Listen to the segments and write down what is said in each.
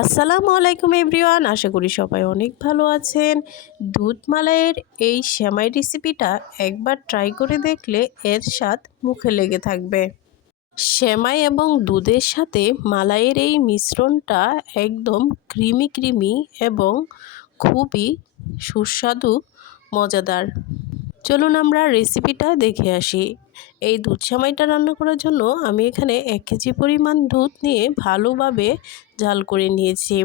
আসসালামু আলাইকুম এভরিওয়ান, আশা করি সবাই অনেক ভালো আছেন। দুধ মালাইয়ের এই সেমাই রেসিপিটা একবার ট্রাই করে দেখলে এর স্বাদ মুখে লেগে থাকবে। সেমাই এবং দুধের সাথে মালাইয়ের এই মিশ্রণটা একদম ক্রিমি ক্রিমি এবং খুবই সুস্বাদু, মজাদার। চলুন আমরা রেসিপিটা দেখে আসি। এই দুধ সেমাইটা রান্না করার জন্য আমি এখানে এক কেজি পরিমাণ দুধ নিয়ে ভালোভাবে ঝাল করে নিয়েছি।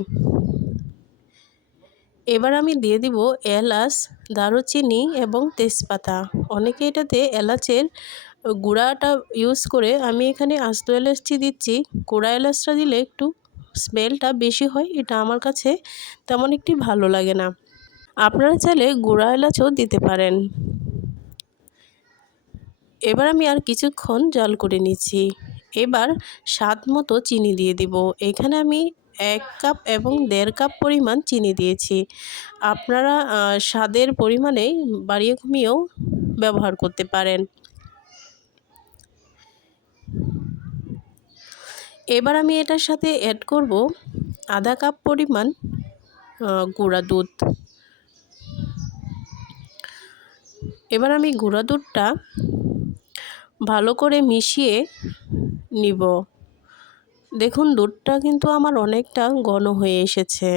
এবার আমি দিয়ে দিব এলাচ, দারুচিনি এবং তেজপাতা। অনেকে এটাতে এলাচের গুঁড়াটা ইউজ করে আমি এখানে আস্ত এলাচটি দিচ্ছি। গুঁড়া এলাচটা দিলে একটু স্মেলটা বেশি হয়, এটা আমার কাছে তেমন একটি ভালো লাগে না। আপনারা চাইলে গুঁড়া এলাচও দিতে পারেন। এবার আমি আর কিছুক্ষণ জল করে নিচ্ছি। এবার স্বাদ মতো চিনি দিয়ে দিব। এখানে আমি এক কাপ এবং দেড় কাপ পরিমাণ চিনি দিয়েছি। আপনারা স্বাদের পরিমাণে বাড়িয়ে কমিয়েও ব্যবহার করতে পারেন। এবার আমি এটার সাথে অ্যাড করব আধা কাপ পরিমাণ গুঁড়া দুধ। এবার আমি গুঁড়া দুধটা ভালো করে মিশিয়ে নিব। দেখুন, দুধটা কিন্তু আমার অনেকটা ঘন হয়ে এসেছে।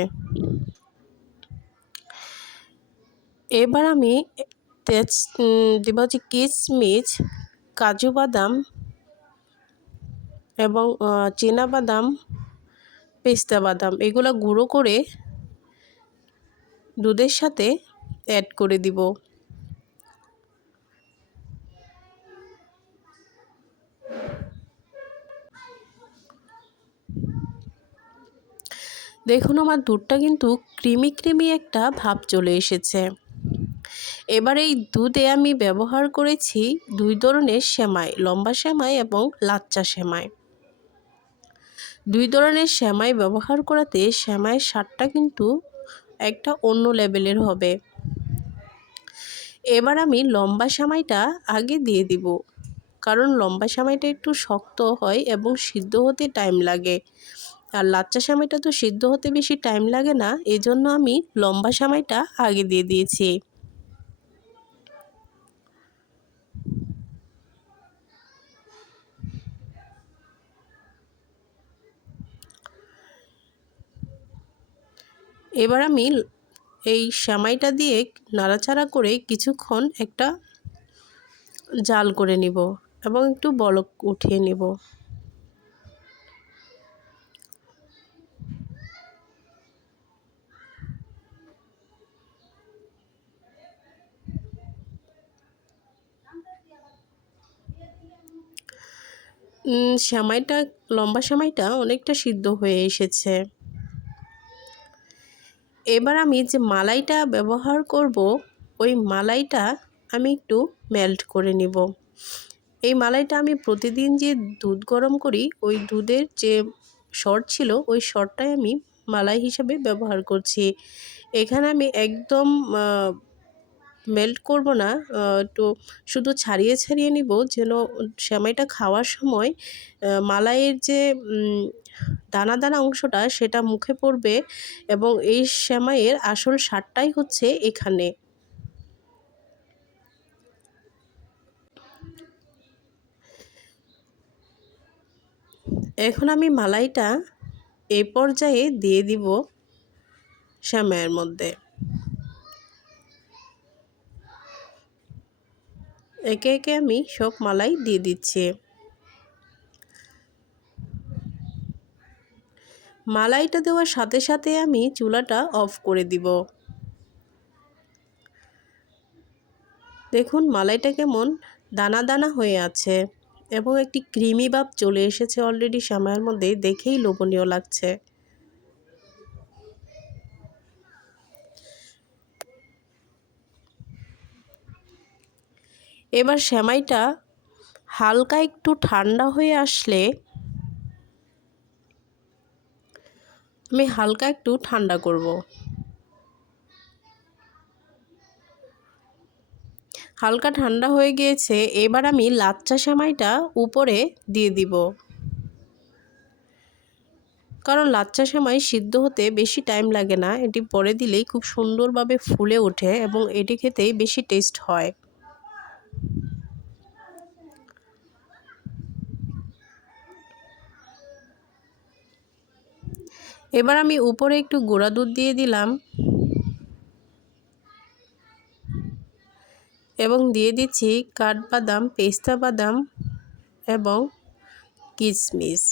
এবার আমি তেজ দেব হচ্ছে কিচমিচ কাজু বাদাম এবং বাদাম, পেস্তা বাদাম, এগুলো গুঁড়ো করে দুধের সাথে অ্যাড করে দিব। দেখুন আমার দুধটা কিন্তু ক্রিমি ক্রিমি একটা ভাব চলে এসেছে। এবার এই দুধে আমি ব্যবহার করেছি দুই ধরনের সেমাই, লম্বা সেমাই এবং লাচ্চা সেমাই। দুই ধরনের সেমাই ব্যবহার করাতে সেমাইয়ের স্বাদটা কিন্তু একটা অন্য লেভেলের হবে। এবার আমি লম্বা সেমাইটা আগে দিয়ে দিব, কারণ লম্বা সেমাইটা একটু শক্ত হয় এবং সিদ্ধ হতে টাইম লাগে। আর লাচ্চা সামাইটা তো সিদ্ধ হতে বেশি টাইম লাগে না এই জন্য আমি লম্বা সামাইটা আগে দিয়ে দিয়েছি। এবার আমি এই সামাইটা দিয়ে নাড়াচাড়া করে কিছুক্ষণ একটা জাল করে নিব এবং একটু বলক উঠিয়ে নিব। সেমাইটা লম্বা সেমাইটা অনেকটা সিদ্ধ হয়ে এসেছে। এবার আমি যে মালাইটা ব্যবহার করব, ওই মালাইটা আমি একটু মেল্ট করে নিব। এই মালাইটা আমি প্রতিদিন যে দুধ গরম করি, ওই দুধের যে শর্ট ছিল, ওই শর্টটাই আমি মালাই হিসাবে ব্যবহার করছি। এখানে আমি একদম মেল্ট করব না একটু শুধু ছাড়িয়ে ছাড়িয়ে নিব, যেন সেমাইটা খাওয়ার সময় মালাইয়ের যে দানা দানা অংশটা সেটা মুখে পড়বে এবং এই সেমাইয়ের আসল স্বাদটাই হচ্ছে এখানে। এখন আমি মালাইটা এ পর্যায়ে দিয়ে দিব শ্যামায়ের মধ্যে। একে একে আমি সব মালাই দিয়ে দিচ্ছি। মালাইটা দেওয়ার সাথে সাথে আমি চুলাটা অফ করে দিব। দেখুন, মালাইটা কেমন দানা দানা হয়ে আছে এবং একটি ক্রিমি ভাব চলে এসেছে অলরেডি সময়ের মধ্যে দেখেই লোভনীয় লাগছে। এবার সেমাইটা হালকা একটু ঠান্ডা হয়ে আসলে আমি হালকা একটু ঠান্ডা করব। হালকা ঠান্ডা হয়ে গিয়েছে, এবার আমি লাচ্চা সেমাইটা উপরে দিয়ে দিব। কারণ লাচ্চা সেমাই সিদ্ধ হতে বেশি টাইম লাগে না, এটি পরে দিলেই খুব সুন্দরভাবে ফুলে ওঠে এবং এটি খেতেই বেশি টেস্ট হয়। এবার আমি উপরে একটু গুঁড়া দুধ দিয়ে দিলাম। এবং দিয়ে দিচ্ছি কাঠবাদাম, পেস্তা বাদাম এবং কিশমিশ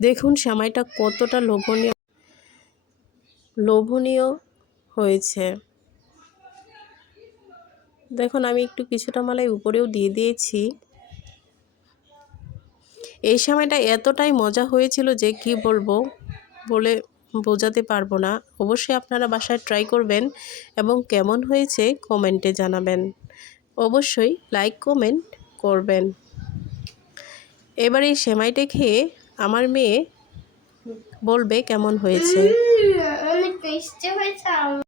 দেখুন, সেমাইটা কতটা লোভনীয়। লোভনীয় হয়েছে। দেখুন, আমি একটু কিছুটা মালাই উপরেও দিয়ে দিয়েছি। এই সময়টা এতটাই মজা হয়েছিল যে কি বলব, বলে বোঝাতে পারব না। অবশ্যই আপনারা বাসায় ট্রাই করবেন এবং কেমন হয়েছে কমেন্টে জানাবেন। অবশ্যই লাইক, কমেন্ট করবেন। এবার এই সেমাইটা খেয়ে আমার মেয়ে বলবে কেমন হয়েছে।